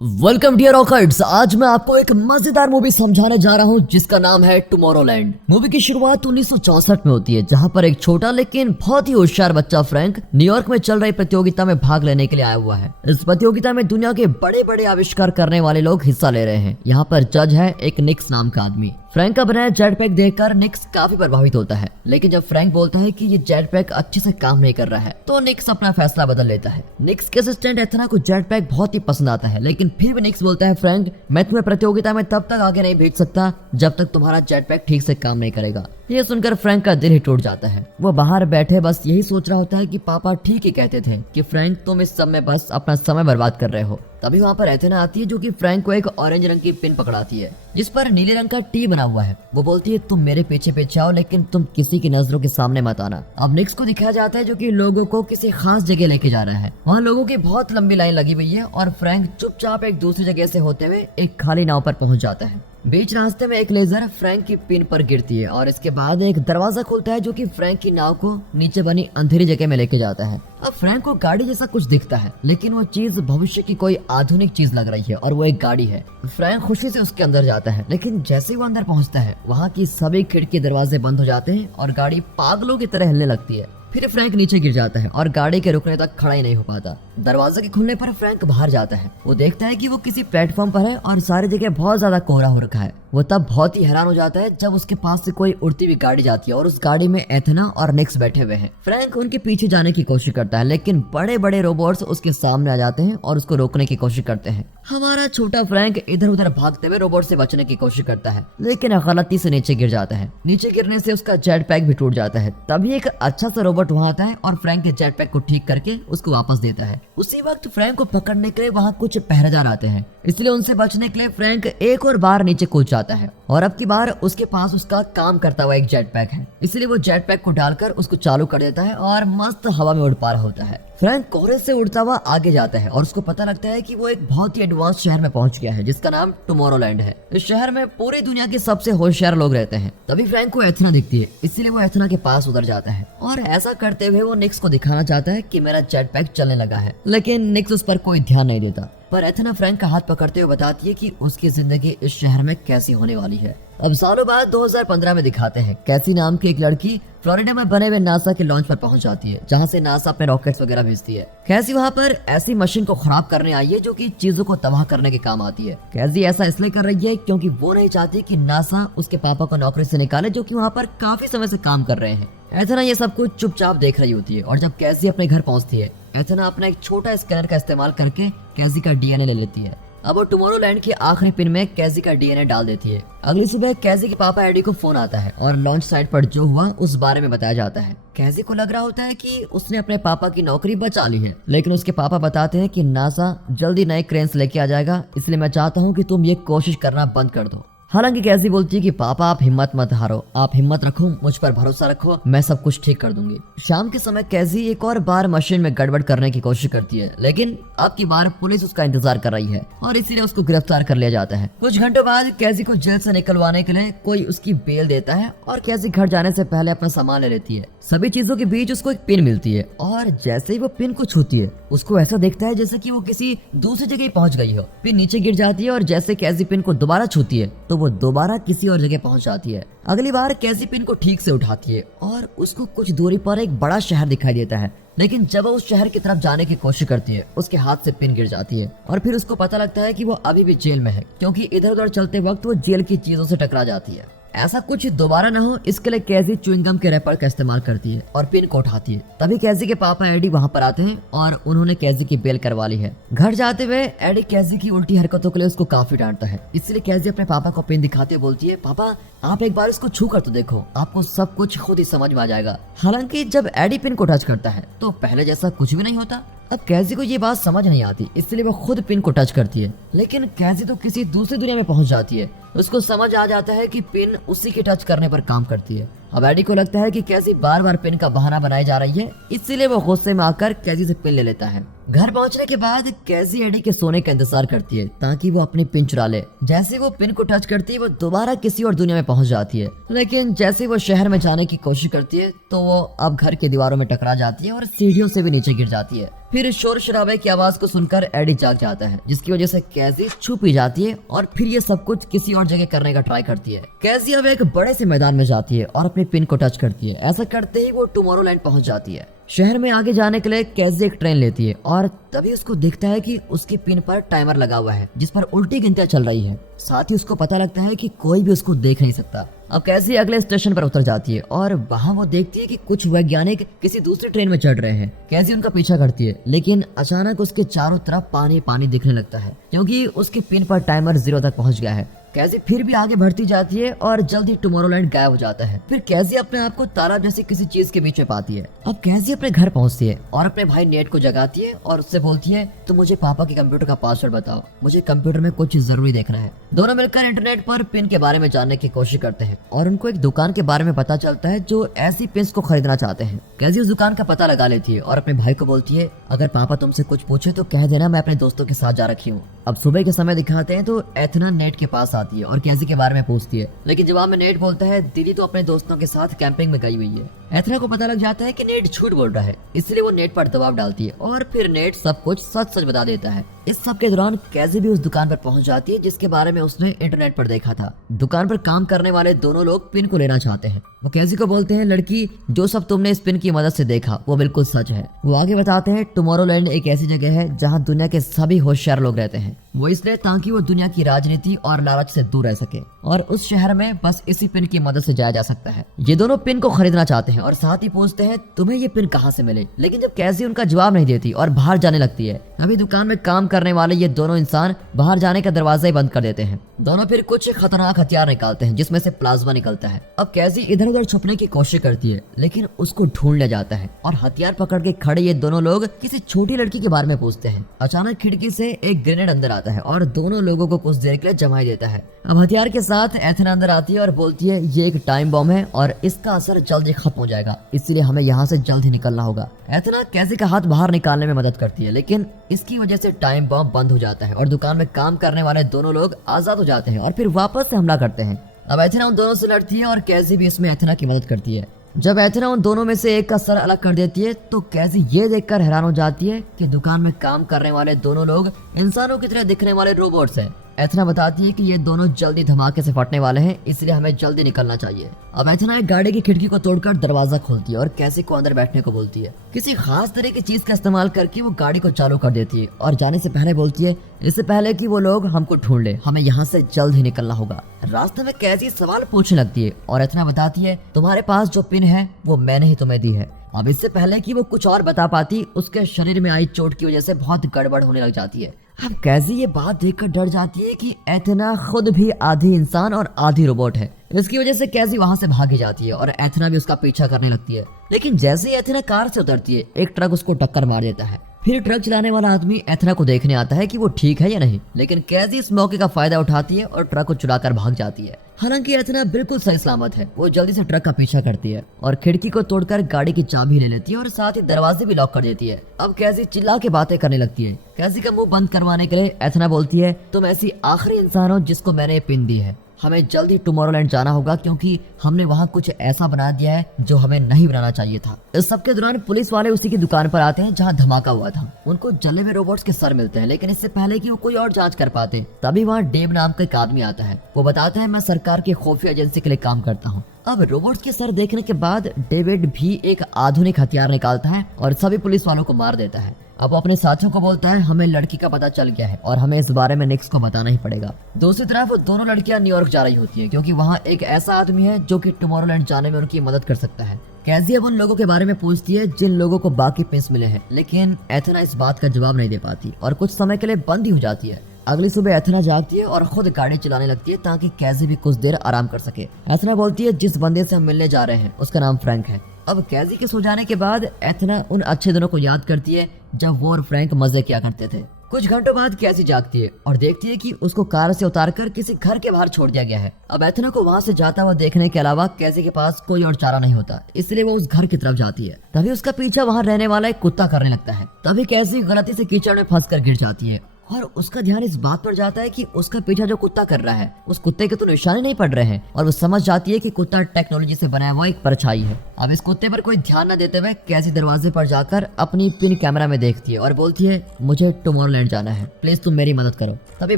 Welcome dear रॉकर्ट्स। आज मैं आपको एक मजेदार मूवी समझाने जा रहा हूं जिसका नाम है टुमारोलैंड। मूवी की शुरुआत 1964 में होती है, जहां पर एक छोटा लेकिन बहुत ही होशियार बच्चा फ्रैंक न्यूयॉर्क में चल रही प्रतियोगिता में भाग लेने के लिए आया हुआ है। इस प्रतियोगिता में दुनिया के बड़े बड़े आविष्कार करने वाले लोग हिस्सा ले रहे हैं। यहाँ पर जज है एक निक्स नाम का आदमी। फ्रैंक का बनाया जेट पैक देखकर निक्स काफी प्रभावित होता है, लेकिन जब फ्रैंक बोलता है कि ये जेट पैक अच्छे से काम नहीं कर रहा है तो निक्स अपना फैसला बदल लेता है। निक्स के असिस्टेंट एथना को जेट पैक बहुत ही पसंद आता है, लेकिन फिर भी निक्स बोलता है फ्रैंक, मैं तुम्हें प्रतियोगिता में तब तक आगे नहीं भेज सकता जब तक तुम्हारा जेट पैक ठीक से काम नहीं करेगा। ये सुनकर फ्रैंक का दिल ही टूट जाता है। वो बाहर बैठे बस यही सोच रहा होता है कि पापा ठीक ही कहते थे कि फ्रैंक तुम इस सब में बस अपना समय बर्बाद कर रहे हो। तभी वहाँ पर एथेना आती है जो कि फ्रैंक को एक ऑरेंज रंग की पिन पकड़ाती है जिस पर नीले रंग का टी बना हुआ है। वो बोलती है तुम मेरे पीछे पीछे आओ, लेकिन तुम किसी की नजरों के सामने मत आना। अब निक्स को दिखाया जाता है जो कि लोगों को किसी खास जगह लेके जा रहा है। वहाँ लोगों की बहुत लंबी लाइन लगी हुई है और फ्रैंक चुपचाप एक दूसरी जगह से होते हुए एक खाली नाव पर पहुंच जाता है। बीच रास्ते में एक लेजर फ्रैंक की पिन पर गिरती है और इसके बाद एक दरवाजा खुलता है जो कि फ्रैंक की नाव को नीचे बनी अंधेरी जगह में लेके जाता है। अब फ्रैंक को गाड़ी जैसा कुछ दिखता है, लेकिन वो चीज भविष्य की कोई आधुनिक चीज लग रही है और वो एक गाड़ी है। फ्रैंक खुशी से उसके अंदर जाता है, लेकिन जैसे ही वो अंदर पहुंचता है वहाँ की सभी खिड़की दरवाजे बंद हो जाते हैं और गाड़ी पागलों की तरह हिलने लगती है। फिर फ्रैंक नीचे गिर जाता है और गाड़ी के रुकने तक खड़ा ही नहीं हो पाता। दरवाजे के खुलने पर फ्रैंक बाहर जाता है। वो देखता है कि वो किसी प्लेटफॉर्म पर है और सारी जगह बहुत ज्यादा कोहरा हो रखा है। वो तब बहुत ही हैरान हो जाता है जब उसके पास से कोई उड़ती हुई गाड़ी जाती है और उस गाड़ी में एथना और निक्स बैठे हुए हैं। फ्रैंक उनके पीछे जाने की कोशिश करता है, लेकिन बड़े बड़े रोबोट्स उसके सामने आ जाते हैं और उसको रोकने की कोशिश करते हैं। हमारा छोटा फ्रैंक इधर उधर भागते हुए रोबोट से बचने की कोशिश करता है, लेकिन गलती से नीचे गिर जाता है। नीचे गिरने से उसका जेट पैक भी टूट जाता है। तभी एक अच्छा सा रोबोट वहाँ आता है और फ्रैंक के जेट पैक को ठीक करके उसको वापस देता है। उसी वक्त फ्रैंक को पकड़ने के लिए वहाँ कुछ पहरेदार आते हैं, इसलिए उनसे बचने के लिए फ्रैंक एक और बार नीचे कूद जाता है और अब की बार उसके पास उसका काम करता हुआ एक जेट पैक है। इसलिए वो जेट पैक को डालकर उसको चालू कर देता है और मस्त हवा में उड़ पा रहा होता है। फ्रैंक कोहरे से उड़ता हुआ आगे जाता है और उसको पता लगता है कि वो एक बहुत ही एडवांस शहर में पहुंच गया है जिसका नाम टुमारोलैंड है। इस शहर में पूरी दुनिया के सबसे होशियार लोग रहते हैं। तभी फ्रैंक को एथना दिखती है, इसलिए वो एथना के पास उतर जाता है और ऐसा करते हुए वो निक्स को दिखाना चाहता है कि मेरा जेट पैक चलने लगा है, लेकिन निक्स उस पर कोई ध्यान नहीं देता। पर एथना फ्रैंक का हाथ पकड़ते हुए बताती है कि उसकी जिंदगी इस शहर में कैसी होने वाली है। अब सालों बाद 2015 में दिखाते हैं कैसी नाम की एक लड़की फ्लोरिडा में बने हुए नासा के लॉन्च पर पहुंच जाती है, जहां से नासा अपने रॉकेट्स वगैरह भेजती है। कैसी वहां पर ऐसी मशीन को खराब करने आई है जो कि चीजों को तबाह करने के काम आती है। कैसी ऐसा इसलिए कर रही है क्योंकि वो नहीं चाहती कि नासा उसके पापा को नौकरी से निकाले जो कि वहां पर काफी समय से काम कर रहे हैं। एथना ये सब कुछ चुपचाप देख रही होती है और जब कैसी अपने घर पहुंचती है, एथना अपना एक छोटा स्कैनर का इस्तेमाल करके कैसी का डीएनए ले लेती है। अब वो टुमारोलैंड की आखिरी पिन में कैसी का डीएनए डाल देती है। अगली सुबह कैसी के पापा एडी को फोन आता है और लॉन्च साइट पर जो हुआ उस बारे में बताया जाता है। कैसी को लग रहा होता है कि उसने अपने पापा की नौकरी बचा ली है, लेकिन उसके पापा बताते हैं कि नासा जल्दी नए क्रेन्स लेके आ जाएगा, इसलिए मैं चाहता हूँ कि तुम ये कोशिश करना बंद कर दो। हालांकि कैसी बोलती है कि पापा आप हिम्मत मत हारो, आप हिम्मत रखो, मुझ पर भरोसा रखो, मैं सब कुछ ठीक कर दूंगी। शाम के समय कैसी एक और बार मशीन में गड़बड़ करने की कोशिश करती है, लेकिन अब की बार पुलिस उसका इंतजार कर रही है और इसीलिए उसको गिरफ्तार कर लिया जाता है। कुछ घंटों बाद कैसी को जेल से निकलवाने के लिए कोई उसकी बेल देता है और कैसी घर जाने से पहले अपना सामान ले लेती है। सभी चीजों के बीच उसको एक पिन मिलती है और जैसे ही वो पिन को छूती है उसको ऐसा दिखता है जैसे कि वो किसी दूसरी जगह पहुंच गई हो। पिन नीचे गिर जाती है और जैसे कैसी पिन को दोबारा छूती है तो वो दोबारा किसी और जगह पहुंच जाती है। अगली बार कैसी पिन को ठीक से उठाती है और उसको कुछ दूरी पर एक बड़ा शहर दिखाई देता है, लेकिन जब वो उस शहर की तरफ जाने की कोशिश करती है उसके हाथ से पिन गिर जाती है और फिर उसको पता लगता है कि वो अभी भी जेल में है, क्योंकि इधर उधर चलते वक्त वो जेल की चीजों से टकरा जाती है। ऐसा कुछ दोबारा ना हो इसके लिए कैसी च्युइंगम के रैपर का इस्तेमाल करती है और पिन को उठाती है। तभी कैसी के पापा एडी वहां पर आते हैं और उन्होंने कैसी की बेल करवा ली है। घर जाते हुए एडी कैसी की उल्टी हरकतों के लिए उसको काफी डांटता है, इसलिए कैसी अपने पापा को पिन दिखाते हुए बोलती है, पापा आप एक बार इसको छू कर तो देखो, आपको सब कुछ खुद ही समझ में आ जाएगा। हालांकि जब एडी पिन को टच करता है तो पहले जैसा कुछ भी नहीं होता। अब कैसी को ये बात समझ नहीं आती, इसलिए वो खुद पिन को टच करती है, लेकिन कैसी तो किसी दूसरी दुनिया में पहुंच जाती है। उसको समझ आ जाता है कि पिन उसी के टच करने पर काम करती है। अब एडी को लगता है कि कैसी बार बार पिन का बहाना बनाई जा रही है, इसीलिए वो गुस्से में आकर कैसी से पिन ले लेता है। घर पहुंचने के बाद कैसी एडी के सोने का इंतजार करती है ताकि वो अपनी पिन चुरा ले। जैसे वो पिन को टच करती है वो दोबारा किसी और दुनिया में पहुंच जाती है, लेकिन जैसे वो शहर में जाने की कोशिश करती है तो वो अब घर के दीवारों में टकरा जाती है और सीढ़ियों से भी नीचे गिर जाती है। फिर शोर शराबे की आवाज को सुनकर एडी जाग जाता है, जिसकी वजह से कैसी छुप ही जाती है और फिर ये सब कुछ किसी और जगह करने का ट्राई करती है। कैसी अब एक बड़े से मैदान में जाती है और अपनी पिन को टच करती है। ऐसा करते ही वो टुमारोलैंड पहुंच जाती है। शहर में आगे जाने के लिए कैसी एक ट्रेन लेती है और तभी उसको दिखता है कि उसकी पिन पर टाइमर लगा हुआ है जिस पर उल्टी गिनतियां चल रही है। साथ ही उसको पता लगता है कि कोई भी उसको देख नहीं सकता। अब कैसी अगले स्टेशन पर उतर जाती है और वहाँ वो देखती है कि कुछ वैज्ञानिक किसी दूसरी ट्रेन में चढ़ रहे हैं। कैसी उनका पीछा करती है, लेकिन अचानक उसके चारों तरफ पानी पानी दिखने लगता है क्योंकि उसकी पिन पर टाइमर 0 तक पहुंच गया है। कैसी फिर भी आगे बढ़ती जाती है और जल्द ही टुमारोलैंड गायब हो जाता है। फिर कैसी अपने आप को तालाब जैसी किसी चीज के बीच में पाती है। अब कैसी अपने घर पहुंचती है और अपने भाई नेट को जगाती है और उससे बोलती है तो मुझे पापा के कंप्यूटर का पासवर्ड बताओ, मुझे कंप्यूटर में कुछ जरूरी देखना है। दोनों मिलकर इंटरनेट पर पिन के बारे में जानने की कोशिश करते हैं और उनको एक दुकान के बारे में पता चलता है जो ऐसी पिन को खरीदना चाहते हैं। कैसी उस दुकान का पता लगा लेती है और अपने भाई को बोलती है अगर पापा तुमसे कुछ पूछे तो कह देना मैं अपने दोस्तों के साथ जा रखी हूँ। अब सुबह के समय दिखाते हैं तो एथना नेट के पास आती है और कैसी के बारे में पूछती है, लेकिन जवाब में नेट बोलता है दीदी तो अपने दोस्तों के साथ कैंपिंग में गई हुई है। एथना को पता लग जाता है कि नेट झूठ बोल रहा है, इसलिए वो नेट पर दबाव डालती है और फिर नेट सब कुछ सच सच बता देता है। इस सब के दौरान कैसी भी उस दुकान पर पहुंच जाती है जिसके बारे में उसने इंटरनेट पर देखा था। दुकान पर काम करने वाले दोनों लोग पिन को लेना चाहते हैं। वो कैसी को बोलते हैं लड़की जो सब तुमने इस पिन की मदद से देखा वो बिल्कुल सच है। वो आगे बताते हैं टुमारोलैंड एक ऐसी जगह है जहाँ दुनिया के सभी होशियार लोग रहते हैं, वो इसलिए ताकि वो दुनिया की राजनीति और लालच से दूर रह सके और उस शहर में बस इसी पिन की मदद से जाया जा सकता है। ये दोनों पिन को खरीदना चाहते हैं और साथ ही पूछते हैं तुम्हें ये पिन कहाँ से मिले, लेकिन जब कैसी उनका जवाब नहीं देती और बाहर जाने लगती है तभी दुकान में काम करने वाले ये दोनों इंसान बाहर जाने का दरवाजा ही बंद कर देते हैं। दोनों फिर कुछ खतरनाक हथियार निकालते हैं जिसमें से प्लाज्मा निकलता है। अब कैसी इधर उधर छुपने की कोशिश करती है लेकिन उसको ढूंढ लिया जाता है और हथियार पकड़ के खड़े ये दोनों लोग किसी छोटी लड़की के बारे में पूछते हैं। अचानक खिड़की से एक ग्रेनेड अंदर आता है और दोनों लोगों को कुछ देर के लिए जमाई देता है। अब हथियार के साथ एथना अंदर आती है और बोलती है ये एक टाइम बम है और इसका असर जल्द ही खत्म हो जाएगा, इसलिए हमें यहाँ से जल्द ही निकलना होगा। एथना कैसी का हाथ बाहर निकालने में मदद करती है, लेकिन इसकी वजह से टाइम बम बंद हो जाता है और दुकान में काम करने वाले दोनों लोग आजाद हो जाते हैं और फिर वापस से हमला करते हैं। अब एथना उन दोनों से लड़ती है और कैसी भी इसमें एथना की मदद करती है। जब एथना उन दोनों में से एक का सर अलग कर देती है तो कैसी ये देखकर हैरान हो जाती है कि दुकान में काम करने वाले दोनों लोग इंसानों की तरह दिखने वाले रोबोट्स हैं। एथना बताती है कि ये दोनों जल्दी धमाके से फटने वाले हैं, इसलिए हमें जल्दी निकलना चाहिए। अब एथना एक गाड़ी की खिड़की को तोड़कर दरवाजा खोलती है और कैसी को अंदर बैठने को बोलती है। किसी खास तरह की चीज का इस्तेमाल करके वो गाड़ी को चालू कर देती है और जाने से पहले बोलती है इससे पहले कि वो लोग हमको ढूंढ ले हमें यहाँ से जल्द ही निकलना होगा। रास्ते में कैसी सवाल पूछने लगती है और एथना बताती है तुम्हारे पास जो पिन है वो मैंने ही तुम्हें दी है। अब इससे पहले कि वो कुछ और बता पाती उसके शरीर में आई चोट की वजह से बहुत गड़बड़ होने लग जाती है। अब कैसी ये बात देखकर डर जाती है कि एथना खुद भी आधी इंसान और आधी रोबोट है। इसकी वजह से कैसी वहां से भागी जाती है और एथना भी उसका पीछा करने लगती है, लेकिन जैसे ही एथना कार से उतरती है एक ट्रक उसको टक्कर मार देता है। फिर ट्रक चलाने वाला आदमी एथना को देखने आता है कि वो ठीक है या नहीं, लेकिन कैसी इस मौके का फायदा उठाती है और ट्रक को चुराकर भाग जाती है। हालांकि एथना बिल्कुल सही सलामत है। वो जल्दी से ट्रक का पीछा करती है और खिड़की को तोड़कर गाड़ी की चाबी ले लेती है और साथ ही दरवाजे भी लॉक कर देती है। अब कैसी चिल्ला के बातें करने लगती है। कैसी का मुंह बंद करवाने के लिए एथना बोलती है तुम ऐसी आखिरी इंसान हो जिसको मैंने पिन दी है, हमें जल्द ही टुमारोलैंड जाना होगा क्योंकि हमने वहाँ कुछ ऐसा बना दिया है जो हमें नहीं बनाना चाहिए था। इस सब के दौरान पुलिस वाले उसी की दुकान पर आते हैं जहाँ धमाका हुआ था। उनको जले हुए रोबोट्स के सर मिलते हैं, लेकिन इससे पहले कि वो कोई और जांच कर पाते तभी वहाँ डेव नाम का एक आदमी आता है। वो बताता है मैं सरकार की खुफिया एजेंसी के लिए काम करता हूँ। अब रोबोट्स के सर देखने के बाद डेविड भी एक आधुनिक हथियार निकालता है और सभी पुलिस वालों को मार देता है। अब वो अपने साथियों को बोलता है हमें लड़की का पता चल गया है और हमें इस बारे में निक्स को बताना ही पड़ेगा। दूसरी तरफ दोनों लड़कियां न्यूयॉर्क जा रही होती है क्योंकि वहाँ एक ऐसा आदमी है जो कि टुमारोलैंड जाने में उनकी मदद कर सकता है। कैसी अब उन लोगों के बारे में पूछती है जिन लोगों को बाकी पिंस मिले हैं, लेकिन एथना इस बात का जवाब नहीं दे पाती और कुछ समय के लिए बंद ही हो जाती है। अगली सुबह एथना जागती है और खुद गाड़ी चलाने लगती है ताकि कैसी भी कुछ देर आराम कर सके। एथना बोलती है जिस बंदे से हम मिलने जा रहे हैं उसका नाम फ्रैंक है। अब कैसी के सो जाने के बाद एथना उन अच्छे दिनों को याद करती है जब वो और फ्रैंक मजे किया करते थे। कुछ घंटों बाद कैसी जागती है और देखती है कि उसको कार से उतारकर किसी घर के बाहर छोड़ दिया गया है। अब एथना को वहां से जाता हुआ देखने के अलावा कैसी के पास कोई और चारा नहीं होता, इसलिए वो उस घर की तरफ जाती है। तभी उसका पीछा वहां रहने वाला एक कुत्ता करने लगता है। तभी कैसी गलती से कीचड़ में फंसकर गिर जाती है और उसका ध्यान इस बात पर जाता है कि उसका पीछा जो कुत्ता कर रहा है उस कुत्ते के तो निशाने नहीं पड़ रहे हैं और वो समझ जाती है कि कुत्ता टेक्नोलॉजी से बनाया हुआ एक परछाई है। अब इस कुत्ते पर कोई ध्यान न देते हुए कैसी दरवाजे पर जाकर अपनी पिन कैमरा में देखती है और बोलती है मुझे टुमारोलैंड जाना है, प्लीज तुम मेरी मदद करो। तभी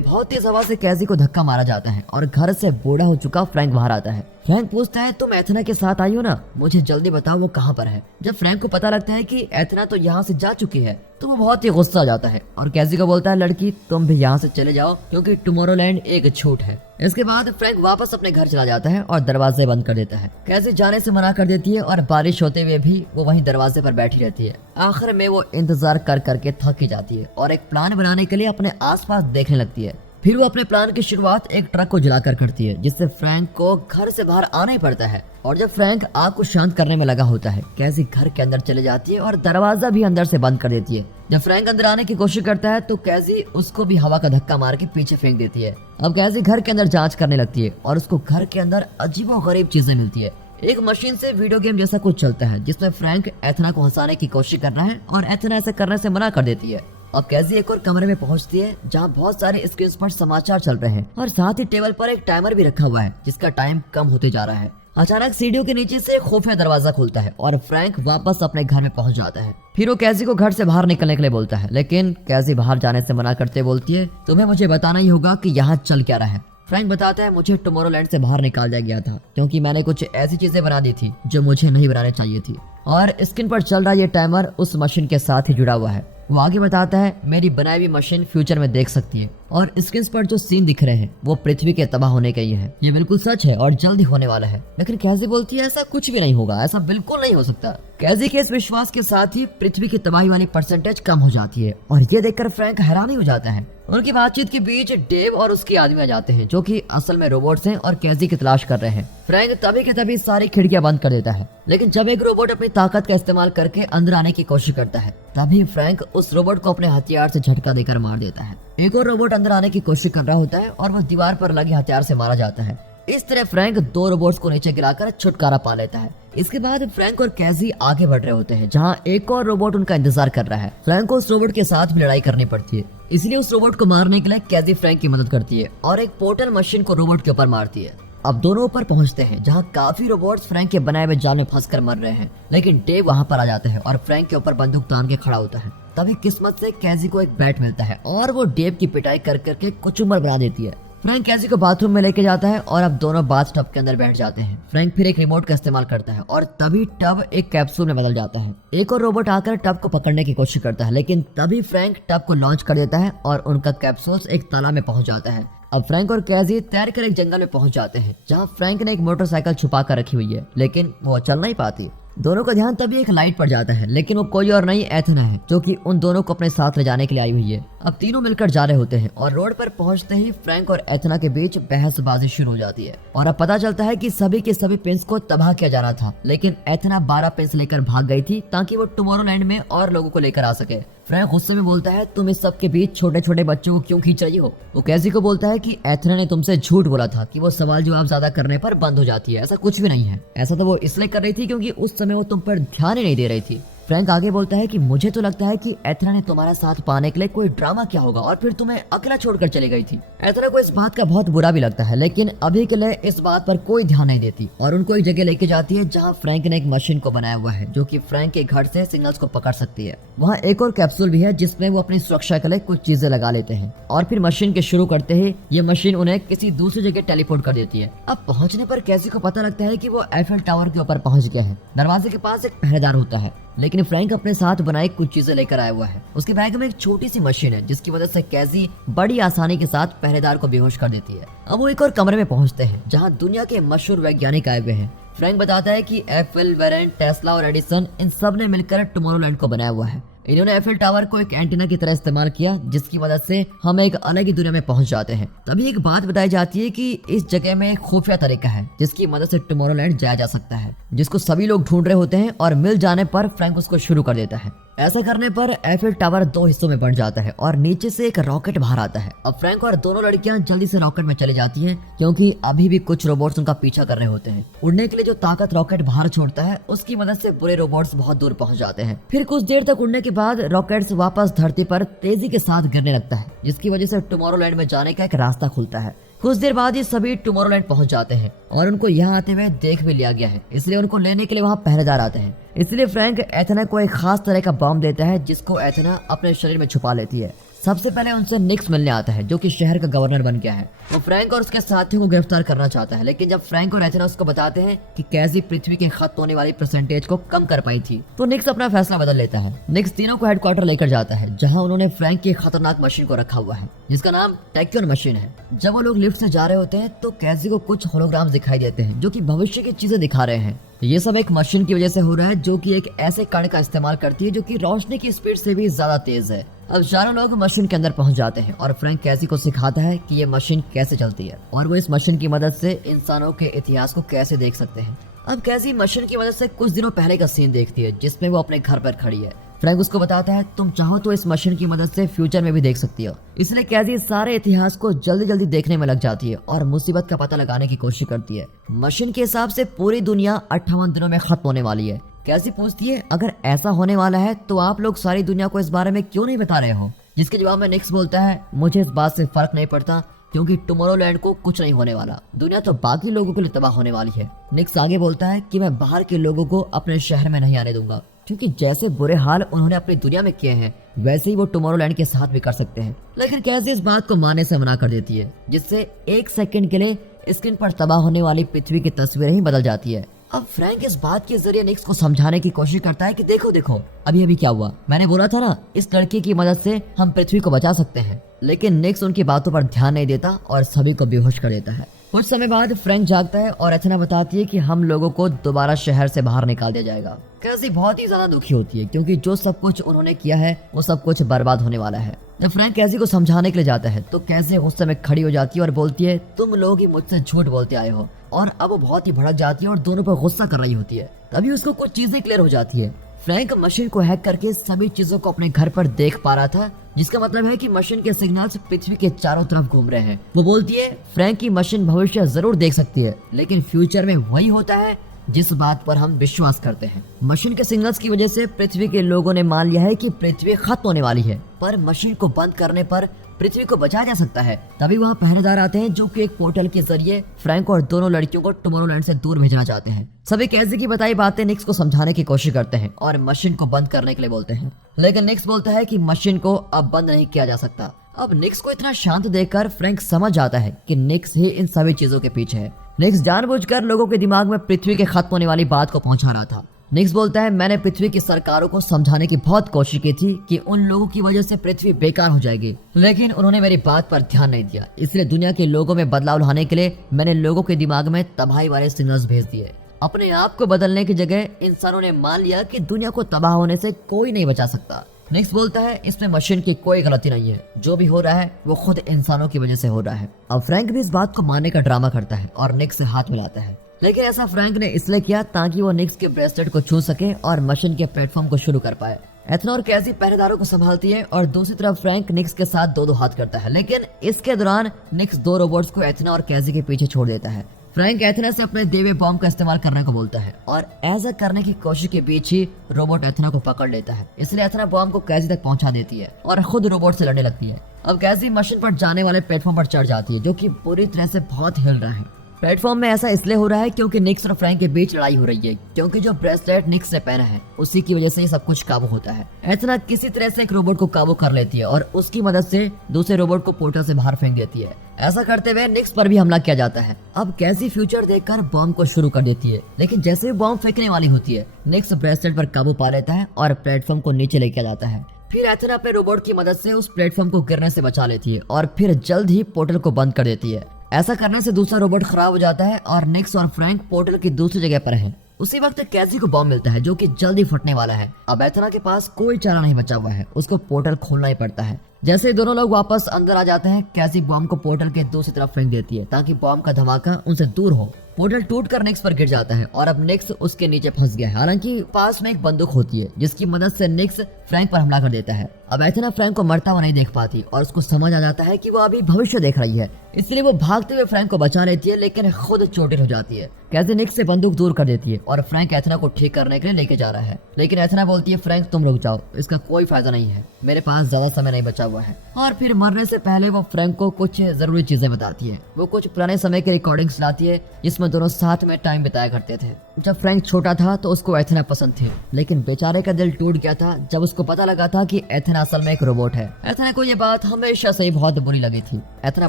बहुत तेज हवा से कैसी को धक्का मारा जाता है और घर से बूढ़ा हो चुका फ्रैंक बाहर आता है। फ्रैंक पूछता है तुम एथना के साथ आई हो ना, मुझे जल्दी बताओ वो कहाँ पर है। जब फ्रैंक को पता लगता है कि एथना तो यहाँ से जा चुकी है तो वो बहुत ही गुस्सा आ जाता है और कैसी को बोलता है लड़की तुम भी यहाँ से चले जाओ क्योंकि टुमारोलैंड एक झूठ है। इसके बाद फ्रैंक वापस अपने घर चला जाता है और दरवाजे बंद कर देता है। कैसी जाने से मना कर देती है और बारिश होते हुए भी वो वहीं दरवाजे पर बैठी रहती है। आखिर में वो इंतजार कर करके थक ही जाती है और एक प्लान बनाने के लिए अपने आसपास देखने लगती है। फिर वो अपने प्लान की शुरुआत एक ट्रक को जलाकर करती है जिससे फ्रैंक को घर से बाहर आना ही पड़ता है। और जब फ्रैंक आग को शांत करने में लगा होता है कैसी घर के अंदर चले जाती है और दरवाजा भी अंदर से बंद कर देती है। जब फ्रैंक अंदर आने की कोशिश करता है तो कैसी उसको भी हवा का धक्का मार के पीछे फेंक देती है। अब कैसी घर के अंदर जांच करने लगती है और उसको घर के अंदर अजीबोगरीब चीजें मिलती है। एक मशीन से वीडियो गेम जैसा कुछ चलता है जिसमें फ्रैंक एथना को हंसाने की कोशिश कर रहा है और एथना ऐसा करने से मना कर देती है। अब कैसी एक और कमरे में पहुंचती है जहां बहुत सारे स्क्रीन पर समाचार चल रहे हैं और साथ ही टेबल पर एक टाइमर भी रखा हुआ है जिसका टाइम कम होते जा रहा है। अचानक सीढ़ियों के नीचे से खुफिया दरवाजा खुलता है और फ्रैंक वापस अपने घर में पहुंच जाता है। फिर वो कैसी को घर से बाहर निकलने के लिए बोलता है लेकिन कैसी बाहर जाने से मना करते बोलती है तुम्हें मुझे बताना ही होगा कि यहाँ चल क्या रहा है। फ्रैंक बताता है मुझे टुमारोलैंड से बाहर निकाल दिया गया था क्योंकि मैंने कुछ ऐसी चीजें बना दी थी जो मुझे नहीं बनानी चाहिए थी और स्क्रीन पर चल रहा ये टाइमर उस मशीन के साथ ही जुड़ा हुआ है। वो आगे बताता है मेरी बनाई हुई मशीन फ्यूचर में देख सकती है और स्क्रीन पर जो सीन दिख रहे हैं वो पृथ्वी के तबाह होने के ही है। ये बिल्कुल सच है और जल्दी होने वाला है। लेकिन कैसी बोलती है ऐसा कुछ भी नहीं होगा, ऐसा बिल्कुल नहीं हो सकता। कैसी के इस विश्वास के साथ ही पृथ्वी की तबाही वाली परसेंटेज कम हो जाती है और ये देखकर फ्रैंक हैरान ही हो जाता है। उनकी बातचीत के बीच डेव और उसके आदमी आ जाते हैं जो कि असल में रोबोट्स हैं और कैसी की तलाश कर रहे हैं। फ्रैंक तभी के तभी सारी खिड़कियां बंद कर देता है लेकिन जब एक रोबोट अपनी ताकत का इस्तेमाल करके अंदर आने की कोशिश करता है तभी फ्रैंक उस रोबोट को अपने हथियार से झटका देकर मार देता है। एक और रोबोट अंदर आने की कोशिश कर रहा होता है और वह दीवार पर लगे हथियार से मारा जाता है। इस तरह फ्रैंक दो रोबोट्स को नीचे गिराकर छुटकारा पा लेता है। इसके बाद फ्रैंक और कैसी आगे बढ़ रहे होते हैं जहां एक और रोबोट उनका इंतजार कर रहा है। फ्रैंक को उस रोबोट के साथ भी लड़ाई करनी पड़ती है, इसलिए उस रोबोट को मारने के लिए कैसी फ्रैंक की मदद करती है और एक पोर्टल मशीन को रोबोट के ऊपर मारती है। अब दोनों ऊपर पहुंचते हैं जहां काफी रोबोट्स फ्रैंक के बनाए हुए जाल में फंसकर मर रहे हैं लेकिन डेव वहां पर आ जाता है और फ्रैंक के ऊपर बंदूक तान के खड़ा होता है। तभी किस्मत से कैसी को एक बैट मिलता है और वो डेव की पिटाई कर करके कुचुम्बर बना देती है। फ्रैंक कैसी को बाथरूम में लेके जाता है और अब दोनों बाथ टब के अंदर बैठ जाते हैं। फ्रैंक फिर एक रिमोट का इस्तेमाल करता है और तभी टब एक कैप्सूल में बदल जाता है। एक और रोबोट आकर टब को पकड़ने की कोशिश करता है लेकिन तभी फ्रैंक टब को लॉन्च कर देता है और उनका कैप्सूल एक तालाब में पहुंच जाता है। अब फ्रैंक और कैसी तैर कर एक जंगल में पहुंच जाते हैं जहां फ्रैंक ने एक मोटरसाइकिल छुपा कर रखी हुई है लेकिन वो चल नहीं पाती। दोनों का ध्यान तभी एक लाइट पर जाता है लेकिन वो कोई और नहीं एथना है जो कि उन दोनों को अपने साथ ले जाने के लिए आई हुई है। अब तीनों मिलकर जा रहे होते हैं और रोड पर पहुंचते ही फ्रैंक और एथना के बीच बहसबाजी शुरू हो जाती है और अब पता चलता है कि सभी के सभी पिंस को तबाह किया जाना था लेकिन एथना 12 पिंस लेकर भाग गई थी ताकि वो टुमारोलैंड में और लोगों को लेकर आ सके। फ्रैंक गुस्से में बोलता है तुम इस सब के बीच छोटे छोटे बच्चों को क्यों खींच रही हो। वो कैसी को बोलता है कि एथना ने तुमसे झूठ बोला था कि वो सवाल जवाब ज्यादा करने पर बंद हो जाती है, ऐसा कुछ भी नहीं है। ऐसा तो वो इसलिए कर रही थी क्योंकि उस समय वो तुम पर ध्यान ही नहीं दे रही थी। फ्रैंक आगे बोलता है कि मुझे तो लगता है कि एथना ने तुम्हारा साथ पाने के लिए कोई ड्रामा किया होगा और फिर तुम्हें अकेला छोड़कर चली गई थी। एथना को इस बात का बहुत बुरा भी लगता है लेकिन अभी के लिए इस बात पर कोई ध्यान नहीं देती और उनको एक जगह लेके जाती है जहां फ्रैंक ने एक मशीन को बनाया हुआ है जो कि फ्रैंक के घर से सिग्नल्स को पकड़ सकती है। वहाँ एक और कैप्सूल भी है जिसमें वो अपनी सुरक्षा के लिए कुछ चीजें लगा लेते हैं और फिर मशीन के शुरू करते ही ये मशीन उन्हें किसी दूसरी जगह टेलीपोर्ट कर देती है। अब पहुंचने पर कैसी को पता लगता है कि वो एफएल टावर के ऊपर पहुंच गया है। दरवाजे के पास एक पहरेदार होता है लेकिन फ्रैंक अपने साथ बनाई कुछ चीजें लेकर आया हुआ है। उसके बैग में एक छोटी सी मशीन है जिसकी वजह से कैसी बड़ी आसानी के साथ पहरेदार को बेहोश कर देती है। अब वो एक और कमरे में पहुंचते हैं जहां दुनिया के मशहूर वैज्ञानिक आए हुए हैं। फ्रैंक बताता है कि एफएल, वेरेन, टेस्ला और एडिसन इन सब ने मिलकर टुमारोलैंड को बनाया हुआ है। इन्होंने एफएल टावर को एक एंटीना की तरह इस्तेमाल किया जिसकी मदद से हम एक अलग ही दुनिया में पहुंच जाते हैं। तभी एक बात बताई जाती है कि इस जगह में एक खुफिया तरीका है जिसकी मदद से टुमारोलैंड जाया जा सकता है जिसको सभी लोग ढूंढ रहे होते हैं और मिल जाने पर फ्रैंक उसको शुरू कर देता है। ऐसा करने पर एफिल टावर 2 हिस्सों में बंट जाता है और नीचे से एक रॉकेट बाहर आता है। अब फ्रैंक और दोनों लड़कियां जल्दी से रॉकेट में चली जाती हैं क्योंकि अभी भी कुछ रोबोट्स उनका पीछा कर रहे होते हैं। उड़ने के लिए जो ताकत रॉकेट बाहर छोड़ता है उसकी मदद से बुरे रोबोट्स बहुत दूर पहुंच जाते हैं। फिर कुछ देर तक उड़ने के बाद रॉकेट्स वापस धरती पर तेजी के साथ गिरने लगता है, जिसकी वजह से टुमारोलैंड में जाने का एक रास्ता खुलता है। कुछ देर बाद ये सभी टुमारोलैंड पहुंच जाते हैं और उनको यहाँ आते हुए देख भी लिया गया है, इसलिए उनको लेने के लिए वहाँ पहरेदार आते हैं। इसलिए फ्रैंक एथेना को एक खास तरह का बॉम्ब देता है जिसको एथेना अपने शरीर में छुपा लेती है। सबसे पहले उनसे निक्स मिलने आता है जो कि शहर का गवर्नर बन गया है। वो फ्रैंक और उसके साथियों को गिरफ्तार करना चाहता है, लेकिन जब फ्रैंक और एथेना उसको बताते हैं कि कैसी पृथ्वी के खत्म होने वाली परसेंटेज को कम कर पाई थी, तो निक्स अपना फैसला बदल लेता है। निक्स तीनों को हेडक्वार्टर लेकर जाता है जहाँ उन्होंने फ्रैंक की खतरनाक मशीन को रखा हुआ है जिसका नाम टैक्योन मशीन है। जब वो लोग लिफ्ट से जा रहे होते हैं तो कैसी को कुछ होलोग्राम दिखाई देते हैं जो कि भविष्य की चीजें दिखा रहे हैं। ये सब एक मशीन की वजह से हो रहा है जो कि एक ऐसे कण का इस्तेमाल करती है जो कि रोशनी की स्पीड से भी ज्यादा तेज है। अब चारों लोग मशीन के अंदर पहुंच जाते हैं और फ्रैंक कैसी को सिखाता है कि ये मशीन कैसे चलती है और वो इस मशीन की मदद से इंसानों के इतिहास को कैसे देख सकते हैं। अब कैसी मशीन की मदद से कुछ दिनों पहले का सीन देखती है जिसमें वो अपने घर पर खड़ी है। फ्रैंक उसको बताता है तुम चाहो तो इस मशीन की मदद से फ्यूचर में भी देख सकती हो। इसलिए कैसी सारे इतिहास को जल्दी जल्दी देखने में लग जाती है और मुसीबत का पता लगाने की कोशिश करती है। मशीन के हिसाब से पूरी दुनिया 58 दिनों में खत्म होने वाली है। कैसी पूछती है अगर ऐसा होने वाला है तो आप लोग सारी दुनिया को इस बारे में क्यों नहीं बता रहे हो, जिसके जवाब में निक्स बोलता है मुझे इस बात से फर्क नहीं पड़ता क्योंकि टुमारोलैंड को कुछ नहीं होने वाला, दुनिया तो बाकी लोगों के लिए तबाह होने वाली है। निक्स आगे बोलता है कि मैं बाहर के लोगों को अपने शहर में नहीं आने दूंगा क्योंकि जैसे बुरे हाल उन्होंने अपनी दुनिया में किए हैं वैसे ही वो टुमारोलैंड के साथ भी कर सकते हैं। लेकिन कैसी इस बात को मानने से मना कर देती है जिससे एक सेकंड के लिए स्क्रीन पर तबाह होने वाली पृथ्वी की तस्वीरें ही बदल जाती है। अब फ्रैंक इस बात के जरिए निक्स को समझाने की कोशिश करता है कि देखो देखो अभी क्या हुआ, मैंने बोला था ना इस लड़की की मदद से हम पृथ्वी को बचा सकते हैं। लेकिन निक्स उनकी बातों पर ध्यान नहीं देता और सभी को बेहोश कर देता है। कुछ समय बाद फ्रैंक जागता है और एथेना बताती है कि हम लोगों को दोबारा शहर से बाहर निकाल दिया जाएगा। कैसी बहुत ही ज्यादा दुखी होती है क्योंकि जो सब कुछ उन्होंने किया है वो सब कुछ बर्बाद होने वाला है। जब फ्रैंक कैसी को समझाने के लिए जाता है तो कैसी गुस्से में खड़ी हो जाती है और बोलती है तुम लोग ही मुझसे झूठ बोलते आए हो, और अब वो बहुत ही भड़क जाती है और दोनों पर गुस्सा कर रही होती है। तभी उसको कुछ चीजें क्लियर हो जाती है। फ्रैंक मशीन को हैक करके सभी चीजों को अपने घर पर देख पा रहा था, जिसका मतलब है कि मशीन के सिग्नल्स पृथ्वी के चारों तरफ घूम रहे हैं। वो बोलती है फ्रैंक की मशीन भविष्य जरूर देख सकती है लेकिन फ्यूचर में वही होता है जिस बात पर हम विश्वास करते हैं। मशीन के सिग्नल्स की वजह से पृथ्वी के लोगों ने मान लिया है कि पृथ्वी खत्म होने वाली है, पर मशीन को बंद करने पर पृथ्वी को बचाया जा सकता है। तभी वहाँ पहरेदार आते हैं जो कि एक पोर्टल के जरिए फ्रैंक और दोनों लड़कियों को टुमारोलैंड से दूर भेजना चाहते हैं। सभी कैसी की बताई बातें निक्स को समझाने की कोशिश करते हैं और मशीन को बंद करने के लिए बोलते हैं, लेकिन निक्स बोलता है कि मशीन को अब बंद नहीं किया जा सकता। अब निक्स को इतना शांत देखकर फ्रैंक समझ जाता है कि निक्स ही इन सभी चीजों के पीछे है। निक्स जानबूझकर लोगों के दिमाग में पृथ्वी के खत्म होने वाली बात को पहुंचा रहा था। निक्स बोलता है मैंने पृथ्वी की सरकारों को समझाने की बहुत कोशिश की थी कि उन लोगों की वजह से पृथ्वी बेकार हो जाएगी, लेकिन उन्होंने मेरी बात पर ध्यान नहीं दिया। इसलिए दुनिया के लोगों में बदलाव लाने के लिए मैंने लोगों के दिमाग में तबाही वाले सिग्नल्स भेज दिए। अपने आप को बदलने की जगह इंसानों ने मान लिया कि दुनिया को तबाह होने से कोई नहीं बचा सकता। निक्स बोलता है इसमें मशीन की कोई गलती नहीं है, जो भी हो रहा है वो खुद इंसानों की वजह से हो रहा है। अब फ्रैंक भी इस बात को मानने का ड्रामा करता है और निक्स से हाथ मिलाता है, लेकिन ऐसा फ्रैंक ने इसलिए किया ताकि वो निक्स के ब्रेसलेट को छू सके और मशीन के प्लेटफॉर्म को शुरू कर पाए। एथेना और कैसी पहरेदारों को संभालती है और दूसरी तरफ फ्रैंक निक्स के साथ दो हाथ करता है, लेकिन इसके दौरान निक्स दो रोबोट्स को एथेना और कैसी के पीछे छोड़ देता है। फ्रैंक एथेना से अपने देवे बॉम्ब का इस्तेमाल करने को बोलता है और ऐसा करने की कोशिश के बीच ही रोबोट एथेना को पकड़ लेता है। इसलिए एथेना बॉम्ब को कैसी तक पहुंचा देती है और खुद रोबोट से लड़ने लगती है। अब कैसी मशीन पर जाने वाले प्लेटफॉर्म पर चढ़ जाती है जो कि पूरी तरह से बहुत हिल रहा है। प्लेटफॉर्म में ऐसा इसलिए हो रहा है क्योंकि निक्स और फ्रैंक के बीच लड़ाई हो रही है, क्योंकि जो ब्रेसलेट निक्स ने पहना है उसी की वजह से ये सब कुछ काबू होता है। एथेना किसी तरह से एक रोबोट को काबू कर लेती है और उसकी मदद से दूसरे रोबोट को पोर्टल से बाहर फेंक देती है। ऐसा करते हुए निक्स पर भी हमला किया जाता है। अब कैसी फ्यूचर देखकर बॉम्ब को शुरू कर देती है, लेकिन जैसे ही बॉम्ब फेंकने वाली होती है निक्स ब्रेसलेट पर काबू पा लेता है और प्लेटफॉर्म को नीचे लेके जाता है। फिर एथेना अपने रोबोट की मदद से उस प्लेटफॉर्म को गिरने से बचा लेती है और फिर जल्द ही पोर्टल को बंद कर देती है। ऐसा करने से दूसरा रोबोट खराब हो जाता है और निक्स और फ्रैंक पोर्टल की दूसरी जगह पर हैं। उसी वक्त कैसी को बॉम्ब मिलता है जो कि जल्दी फटने वाला है। अब एथेना के पास कोई चारा नहीं बचा हुआ है, उसको पोर्टल खोलना ही पड़ता है। जैसे ही दोनों लोग वापस अंदर आ जाते हैं, कैसी बॉम्ब को पोर्टल के दूसरी तरफ फेंक देती है ताकि बॉम्ब का धमाका उनसे दूर हो। पोर्टल टूटकर निक्स पर गिर जाता है और अब निक्स उसके नीचे फंस गया है। हालांकि पास में एक बंदूक होती है जिसकी मदद से निक्स फ्रैंक पर हमला कर देता है। अब एथेना फ्रैंक को मरता हुआ नहीं देख पाती और उसको समझ आ जाता है कि वो अभी भविष्य देख रही है, इसलिए वो भागते हुए फ्रैंक को बचा लेती है, लेकिन खुद चोटिल हो जाती है। कैसी निक्स से बंदूक दूर कर देती है और फ्रैंक एथेना को ठीक करने के लिए लेके जा रहा है, लेकिन एथेना बोलती है फ्रैंक तुम रुक जाओ, इसका कोई फायदा नहीं है, मेरे पास ज्यादा समय नहीं बचा हुआ है। और फिर मरने से पहले वो फ्रैंक को कुछ जरूरी चीजें बताती है। वो कुछ पुराने समय के रिकॉर्डिंग्स लाती है जिसमें दोनों साथ में टाइम बिताया करते थे। जब फ्रैंक छोटा था तो उसको एथेना पसंद थी, लेकिन बेचारे का दिल टूट गया था जब उसको पता लगा था कि एथेना असल में एक रोबोट है। एथेना को ये बात हमेशा से ही बहुत बुरी लगी थी। एथेना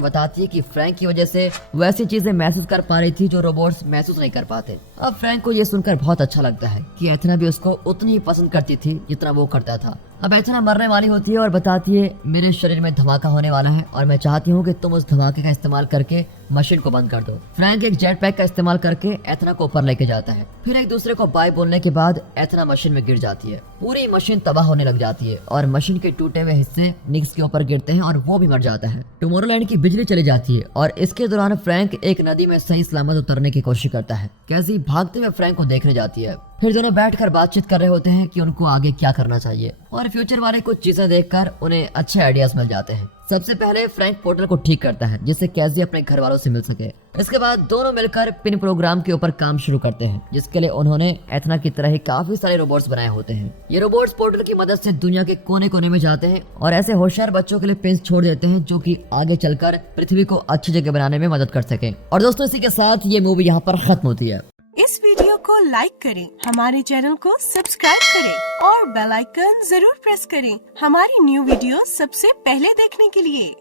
बताती है कि फ्रैंक की वजह से वो ऐसी चीजें महसूस कर पा रही थी जो रोबोट्स महसूस नहीं कर पाते। अब फ्रैंक को ये सुनकर बहुत अच्छा लगता है कि एथेना भी उसको उतनी ही पसंद करती थी जितना वो करता था। अब एथेना मरने वाली होती है और बताती है मेरे शरीर में धमाका होने वाला है और मैं चाहती हूँ कि तुम उस धमाके का इस्तेमाल करके मशीन को बंद कर दो। फ्रैंक एक जेट पैक का इस्तेमाल करके एथेना को ऊपर लेके जाता है। फिर एक दूसरे को बाय बोलने के बाद एथेना मशीन में गिर जाती है। पूरी मशीन तबाह होने लग जाती है और मशीन के टूटे हुए हिस्से निक्स के ऊपर गिरते हैं और वो भी मर जाता है। टुमारोलैंड की बिजली चली जाती है और इसके दौरान फ्रैंक एक नदी में सही सलामत उतरने की कोशिश करता है। कैसी भागते हुए फ्रैंक को देखने जाती है। फिर दोनों बैठकर बातचीत कर रहे होते हैं कि उनको आगे क्या करना चाहिए और फ्यूचर वाले कुछ चीजें देखकर उन्हें अच्छे आइडियाज मिल जाते हैं। सबसे पहले फ्रैंक पोर्टल को ठीक करता है जिससे कैजी अपने घर वालों से मिल सके। इसके बाद दोनों मिलकर पिन प्रोग्राम के ऊपर काम शुरू करते हैं जिसके लिए उन्होंने एथेना की तरह ही काफी सारे रोबोट्स बनाए होते हैं। ये रोबोट्स पोर्टल की मदद से दुनिया के कोने कोने में जाते हैं और ऐसे होशियार बच्चों के लिए पिन छोड़ देते हैं जो कि आगे चलकर पृथ्वी को अच्छी जगह बनाने में मदद कर सके। और दोस्तों इसी के साथ ये मूवी यहाँ पर खत्म होती है। इस वीडियो को लाइक करें, हमारे चैनल को सब्सक्राइब करें और बेल आइकन जरूर प्रेस करें हमारी न्यू वीडियो सबसे पहले देखने के लिए।